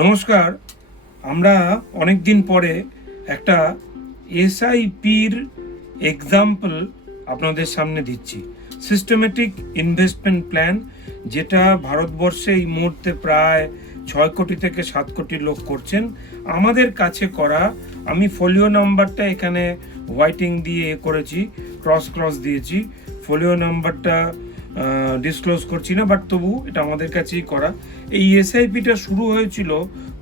নমস্কার। আমরা অনেক দিন পরে একটা এসআইপির এক্সাম্পল আপনাদের সামনে দিচ্ছি। সিস্টেমেটিক ইনভেস্টমেন্ট প্ল্যান, যেটা ভারতবর্ষে এই মুহূর্তে প্রায় 6 কোটি থেকে 7 কোটি লোক করছেন। আমাদের কাছে করা, আমি ফোলিও নাম্বারটা এখানে হোয়াইটিং দিয়ে করেছি, ক্রস দিয়েছি। ফোলিও নাম্বারটা ডিসক্লোজ করছি না, বাট তবু এটা আমাদের কাছেই করা। এই এসআইপিটা শুরু হয়েছিল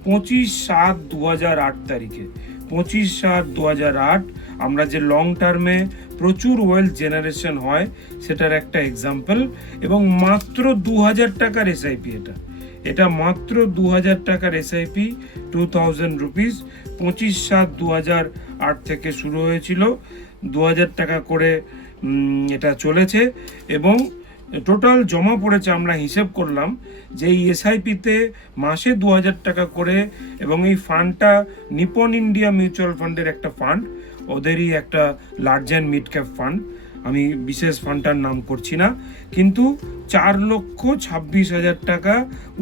25/7/2008 তারিখে। 25/7/2008 আমরা যে লং টার্মে প্রচুর ওয়েলথ জেনারেশন হয় সেটার একটা এক্সাম্পল। এবং মাত্র 2000 টাকার এসআইপি, এটা মাত্র 2000 টাকার এসআইপি, 2000 রুপিস। 25/7/2008 থেকে শুরু হয়েছিল, 2000 টাকা করে এটা চলেছে এবং টোটাল জমা পড়েছে। আমরা হিসেব করলাম যে এই এসআইপিতে মাসে 2000 টাকা করে, এবং এই ফান্ডটা নিপন ইন্ডিয়া মিউচুয়াল ফান্ডের একটা ফান্ড, ওদেরই একটা large and mid cap fund. আমি বিশেষ ফান্ডটার নাম করছি না, কিন্তু 4,26,000 টাকা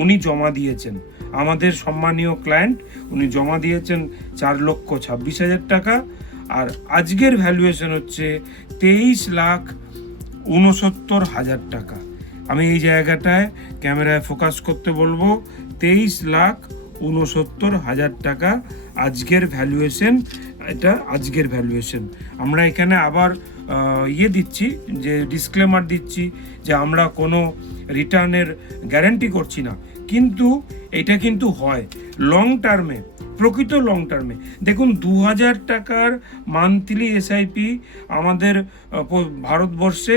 উনি জমা দিয়েছেন। আমাদের সম্মানীয় ক্লায়েন্ট, উনি জমা দিয়েছেন 4,26,000 টাকা। আর আজকের ভ্যালুয়েশন হচ্ছে 23,69,000 টাকা। আমি এই জায়গাটায় ক্যামেরায় ফোকাস করতে বলবো, 23,69,000 টাকা আজকের ভ্যালুয়েশন। এটা আজকের ভ্যালুয়েশন। আমরা এখানে আবার দিচ্ছি, যে ডিসক্লেমার দিচ্ছি যে আমরা কোনো রিটার্নের গ্যারান্টি করছি না, কিন্তু এটা কিন্তু হয় লং টার্মে, প্রকৃত লং টার্মে। দেখুন, 2000 টাকার মান্থলি এসআইপি আমাদের ভারতবর্ষে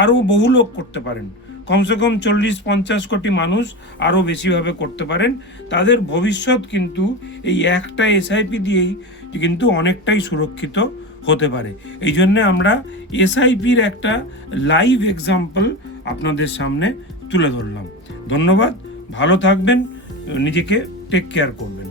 আরও বহু লোক করতে পারেন। কমসে কম 40-50 কোটি মানুষ আরও বেশিভাবে করতে পারেন। তাদের ভবিষ্যৎ কিন্তু এই একটা এসআইপি দিয়েই কিন্তু অনেকটাই সুরক্ষিত হতে পারে। এই জন্যে আমরা এসআইপির একটা লাইভ এক্সাম্পল আপনাদের সামনে তুলে ধরলাম। ধন্যবাদ, ভালো থাকবেন, নিজেকে টেক কেয়ার করবেন।